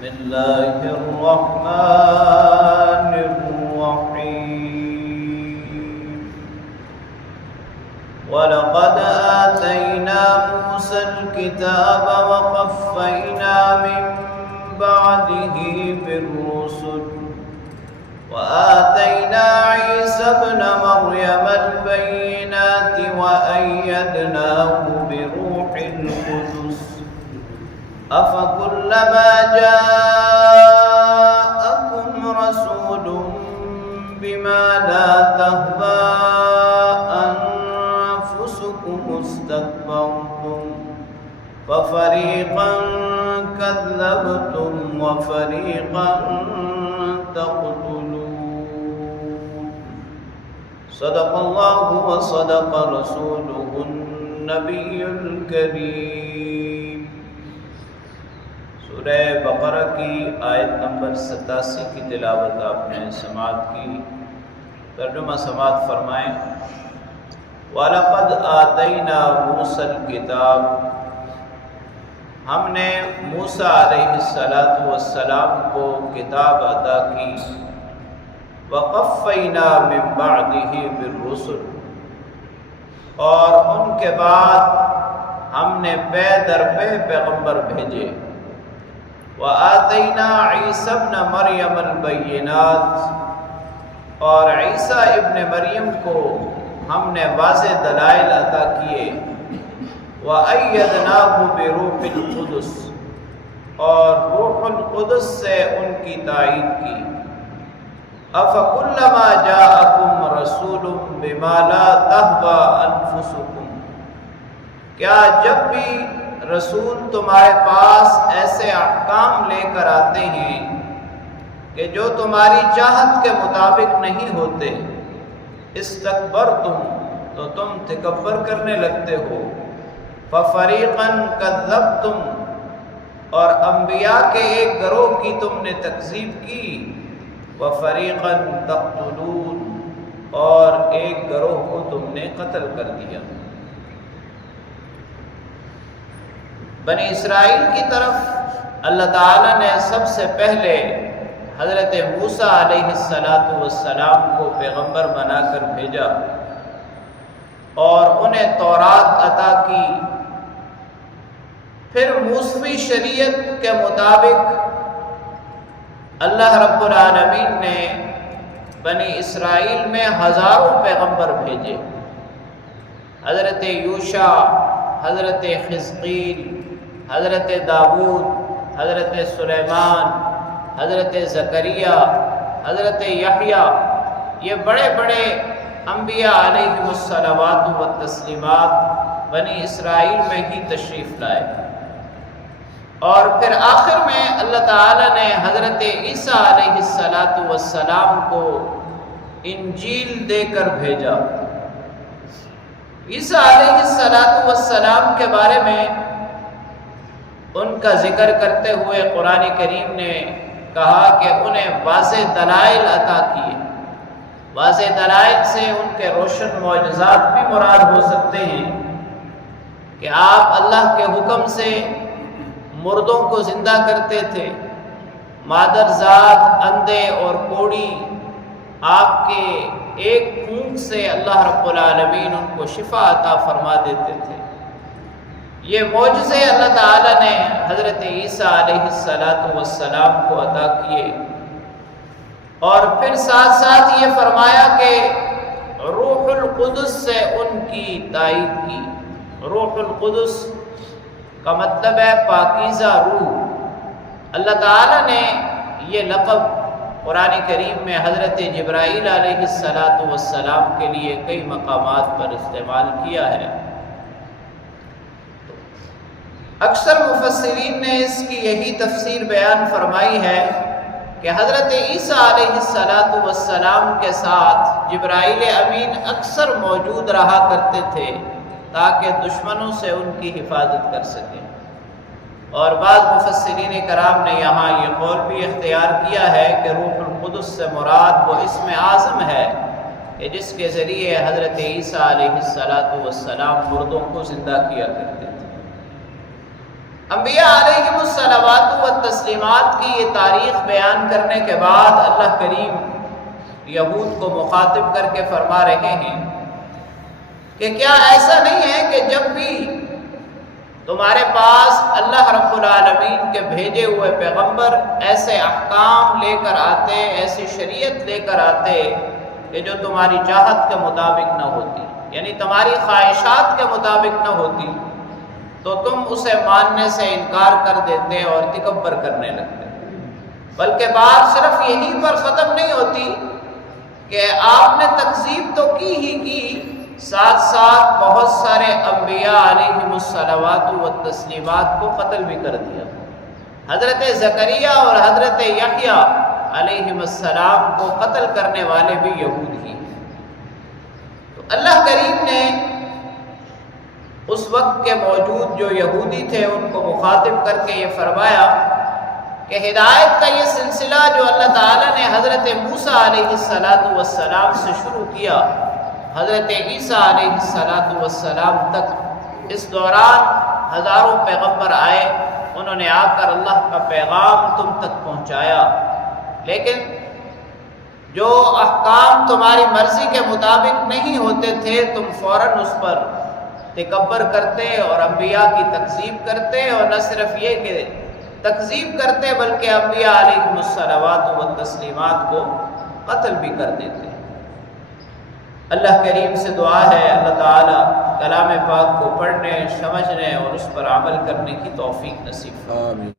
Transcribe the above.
بسم الله الرحمن الرحيم ولقد آتينا موسى الكتاب وقفينا من بعده بالرسل وآتينا عيسى ابن مريم البينات وأيدناه بروح القدس أفكلما جاءكم رسول بما لا تهوى أنفسكم استكبرتم ففريقا كذبتم وفريقا تقتلون صدق الله وصدق رسوله النبي الكريم۔ سورہ بقرہ کی آیت نمبر 87 کی تلاوت آپ نے سماعت کی۔ ترجمہ سماعت فرمائیں۔ وَلَقَدْ آتَيْنَا مُوسَى الْكِتَابَ، ہم نے موسیٰ علیہ السلام کو کتاب عطا کی۔ وَقَفَّيْنَا مِن بَعْدِهِ بِالرُّسُلِ، اور ان کے بعد ہم نے پے در پے پیغمبر بھیجے۔ وَآتَيْنَا عِيسَى ابْنَ مَرْيَمَ الْبَيِّنَاتِ، اور عیسیٰ ابن مریم کو ہم نے واضح دلائل عطا کیے۔ وَأَيَّدْنَاهُ بِرُوحِ الْقُدُسِ، اور روح القدس سے ان کی تائید کی۔ أَفَكُلَّمَا جَاءَكُمْ رَسُولٌ بِمَا لَا تَهْوَى أَنفُسُكُمْ، کیا جب بھی رسول تمہارے پاس ایسے احکام لے کر آتے ہیں کہ جو تمہاری چاہت کے مطابق نہیں ہوتے، استکبرتم، تو تم تکبر کرنے لگتے ہو۔ فَفَرِيقًا كَذَّبْتُمْ، اور انبیاء کے ایک گروہ کی تم نے تکذیب کی۔ وَفَرِيقًا تَقْتُلُونَ، اور ایک گروہ کو تم نے قتل کر دیا۔ بنی اسرائیل کی طرف اللہ تعالیٰ نے سب سے پہلے حضرت موسیٰ علیہ السلام کو پیغمبر بنا کر بھیجا اور انہیں تورات عطا کی۔ پھر موسوی شریعت کے مطابق اللہ رب العالمین نے بنی اسرائیل میں ہزاروں پیغمبر بھیجے۔ حضرت یوشع، حضرت حزقیل، حضرت داؤد، حضرت سلیمان، حضرت زکریا، حضرت یحییٰ، یہ بڑے بڑے انبیاء علیہم الصلوات والتسلیمات بنی اسرائیل میں ہی تشریف لائے۔ اور پھر آخر میں اللہ تعالیٰ نے حضرت عیسیٰ علیہ السلام کو انجیل دے کر بھیجا۔ عیسیٰ علیہ السلام کے بارے میں ان کا ذکر کرتے ہوئے قرآن کریم نے کہا کہ انہیں واضح دلائل عطا کیے۔ واضح دلائل سے ان کے روشن معجزات بھی مراد ہو سکتے ہیں کہ آپ اللہ کے حکم سے مردوں کو زندہ کرتے تھے، مادرزاد، اندھے اور کوڑی، آپ کے ایک پھونک سے اللہ رب العالمین ان کو شفا عطا فرما دیتے تھے۔ یہ معجزے اللہ تعالیٰ نے حضرت عیسیٰ علیہ السلام کو عطا کیے۔ اور پھر ساتھ ساتھ یہ فرمایا کہ روح القدس سے ان کی تائید کی۔ روح القدس کا مطلب ہے پاکیزہ روح۔ اللہ تعالیٰ نے یہ لقب قرآن کریم میں حضرت جبرائیل علیہ السلام کے لیے کئی مقامات پر استعمال کیا ہے۔ اکثر مفسرین نے اس کی یہی تفسیر بیان فرمائی ہے کہ حضرت عیسیٰ علیہ السلام کے ساتھ جبرائیل امین اکثر موجود رہا کرتے تھے تاکہ دشمنوں سے ان کی حفاظت کر سکیں۔ اور بعض مفسرین کرام نے یہاں یہ قول بھی اختیار کیا ہے کہ روح القدس سے مراد وہ اسم اعظم ہے کہ جس کے ذریعے حضرت عیسیٰ علیہ السلام مردوں کو زندہ کیا کرتے تھے۔ انبیاء علیہم الصلوات والتسلیمات کی یہ تاریخ بیان کرنے کے بعد اللہ کریم یہود کو مخاطب کر کے فرما رہے ہیں کہ کیا ایسا نہیں ہے کہ جب بھی تمہارے پاس اللہ رب العالمین کے بھیجے ہوئے پیغمبر ایسے احکام لے کر آتے، ایسی شریعت لے کر آتے کہ جو تمہاری چاہت کے مطابق نہ ہوتی، یعنی تمہاری خواہشات کے مطابق نہ ہوتی، تو تم اسے ماننے سے انکار کر دیتے اور تکبر کرنے لگتے؟ بلکہ بات صرف یہیں پر ختم نہیں ہوتی کہ آپ نے تکذیب تو کی ہی کی، ساتھ ساتھ بہت سارے انبیاء علیہم الصلوات والتسلیمات کو قتل بھی کر دیا۔ حضرت زکریا اور حضرت یحییٰ علیہم السلام کو قتل کرنے والے بھی یہود ہی۔ تو اللہ کریم نے اس وقت کے موجود جو یہودی تھے ان کو مخاطب کر کے یہ فرمایا کہ ہدایت کا یہ سلسلہ جو اللہ تعالیٰ نے حضرت موسیٰ علیہ السلام سے شروع کیا حضرت عیسیٰ علیہ السلام تک، اس دوران ہزاروں پیغمبر آئے، انہوں نے آ کر اللہ کا پیغام تم تک پہنچایا، لیکن جو احکام تمہاری مرضی کے مطابق نہیں ہوتے تھے تم فوراً اس پر تکبر کرتے اور انبیاء کی تکذیب کرتے، اور نہ صرف یہ کہ تکذیب کرتے بلکہ انبیاء علیہم الصلوات والتسلیمات کو قتل بھی کر دیتے۔ اللہ کریم سے دعا ہے اللہ تعالیٰ کلام پاک کو پڑھنے، سمجھنے اور اس پر عمل کرنے کی توفیق نصیب فرمائے۔